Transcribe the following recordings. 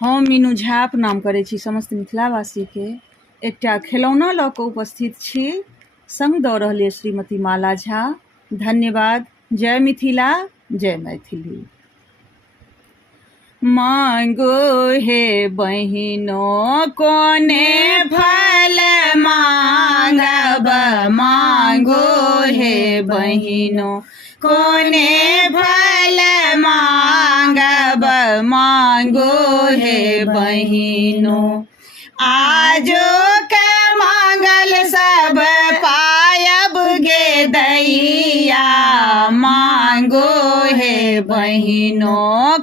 हम मीनू झा प्रणाम करै छी समस्त मिथिलावासीके। एकटा खेलौना लऽ कऽ उपस्थित छी, संग दऽ रहल अछि श्रीमती माला झा। धन्यवाद। जय मिथिला, जय मैथिली। मांगो हे बहिनो कोने फल मांगब, मांगो हे बहिनो कोने फल मांगब, मांगो हे बहिनो। आजो के मांगल सब पायब गे दैया, मांगो हे बहिनो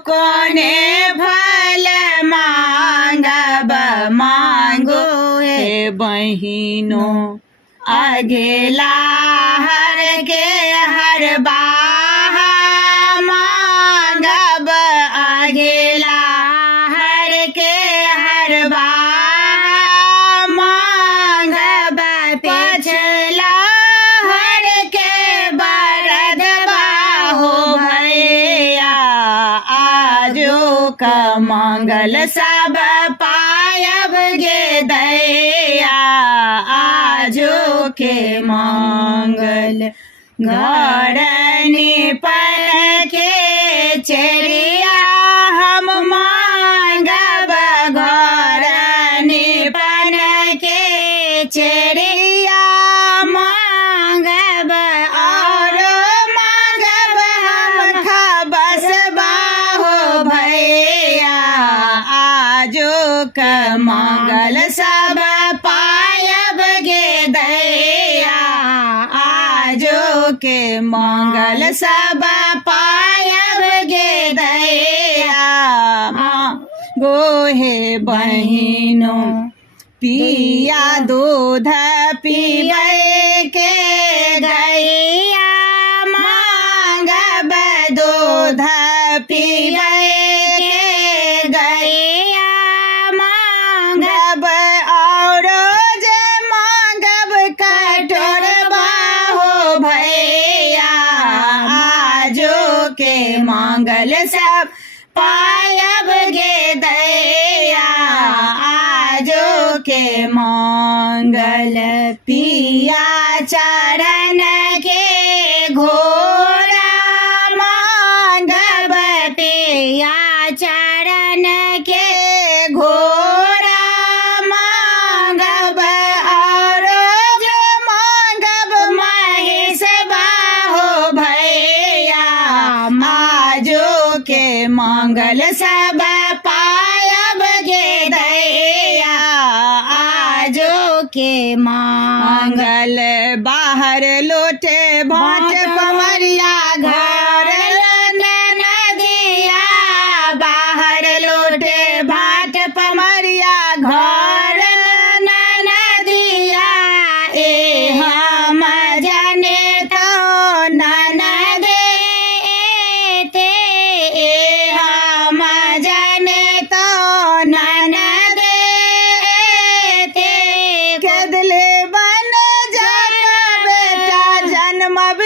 कोने फल मांगब, मांगो हे बहिनो। अगेला हर के हरबा मांगब, अगेला हर के हरबा मांगब, पछला हर के बरदबा हो भैया। आजो का मंगल सब पायब गे दैया, आजो के मंगल। घर निपल के चेरिया हम मांगब, घर निपल के चेरिया मांगब, और मांगब हम खबसबा हो भैया। आजो का मंगल सब पायब गे दैया, आजो के मंगल सब पायब गे दैया। मांगो हे बहिनो पिया दूध पीबै के गैया, मांगब दूध पीबै के गैया मांगब, और जे मांगब कटोरबा हो भैया। आजो के मंगल सब पायब गे दैया, आजो के मंगल। पिया चरण के घोरा मांगब, पिया चरण के घोरा मांगब, और जो मांगब महिषबा हो भैया। आजो के मंगल सब पायब गे दैया, आजो के मंगल। बाहर लोटे भाट पमरिया घर नदिया, बाहर लोटे भाट पमरिया घर नदिया। ए हम जाने तो ननदे ते, ए हम जाने तो ननदे ते। कदले बन जाकर बेटा जन्मब